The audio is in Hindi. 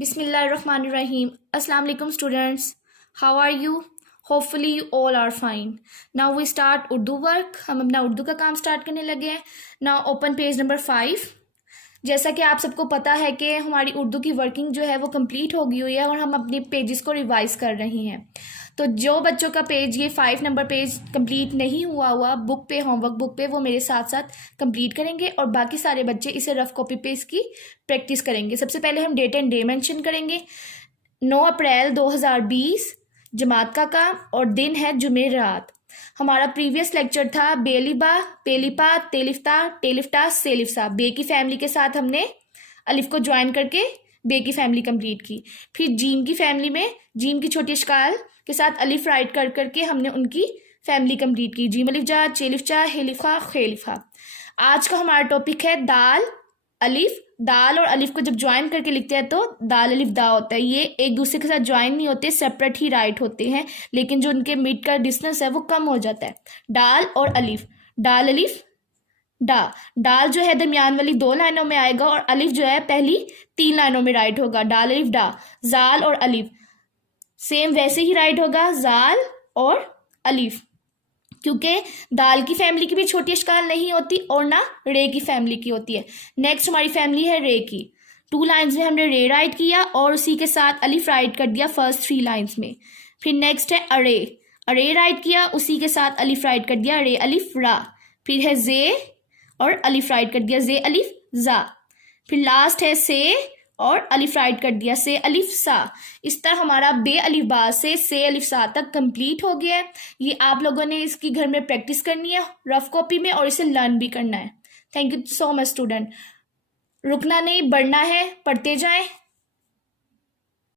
Bismillahirrahmanirrahim. Assalamu alaikum students. How are you? Hopefully you all are fine. Now we start Urdu work. हम अपना उर्दू का काम स्टार्ट करने लगे हैं. Now open page number 5. जैसा कि आप सबको पता है कि हमारी उर्दू की वर्किंग जो है वो कंप्लीट हो गई हुई है और हम अपने पेजेस को रिवाइज कर रहे हैं. तो जो बच्चों का पेज ये 5 नंबर पेज कंप्लीट नहीं हुआ बुक पे होमवर्क बुक पे वो मेरे साथ साथ कंप्लीट करेंगे और बाकी सारे बच्चे इसे रफ कॉपी पे इसकी प्रैक्टिस करेंगे. सबसे पहले हम डेट एंड डे मेंशन करेंगे. 9 अप्रैल 2020 जमात का काम और दिन है जुमेरात. हमारा प्रीवियस लेक्चर था बेलिबा पेलिपा तेलिफ्ता टेलिफ्टा सेलिफ्सा. बे की फैमिली के साथ हमने अलिफ को ज्वाइन करके बे की फैमिली कंप्लीट की. फिर जीम की फैमिली में जीम की छोटी अशकाल के साथ अलिफ राइट कर करके हमने उनकी फैमिली कंप्लीट की. जीम अलिफ जा चेलिफ जा हेलिफा खेलिफा. आज का हमारा टॉपिक है दाल अलिफ. दाल और अलिफ को जब ज्वाइन करके लिखते हैं तो दाल अलिफ दा होता है. ये एक दूसरे के साथ ज्वाइन नहीं होते, सेपरेट ही राइट होते हैं, लेकिन जो उनके मिड का डिस्टेंस है वो कम हो जाता है. दाल और अलिफ, दाल अलिफ डा. दाल जो है दरमियान वाली 2 लाइनों में आएगा और अलिफ जो है पहली 3 लाइनों में राइट होगा. दाल अलिफ डा. जाल और अलिफ सेम वैसे ही राइट होगा, जाल और अलिफ, क्योंकि दाल की फैमिली की भी छोटी अशकाल नहीं होती और ना रे की फैमिली की होती है. नेक्स्ट हमारी फैमिली है रे की. 2 लाइन्स में हमने रे राइट किया और उसी के साथ अलिफ राइट कर दिया फर्स्ट 3 लाइन्स में. फिर नेक्स्ट है अरे. अरे राइट किया, उसी के साथ अलिफ राइट कर दिया रे अलिफ रा. फिर है जे और अलिफ राइट कर दिया जे अलिफ जा. फिर लास्ट है से और अलिफ राइट कर दिया से अलिफ सा. इस तरह हमारा बे अलिफ बा से अलिफ सा तक कंप्लीट हो गया है. ये आप लोगों ने इसकी घर में प्रैक्टिस करनी है रफ कॉपी में और इसे लर्न भी करना है. Thank you so much student. रुकना नहीं, बढ़ना है, पढ़ते जाएं.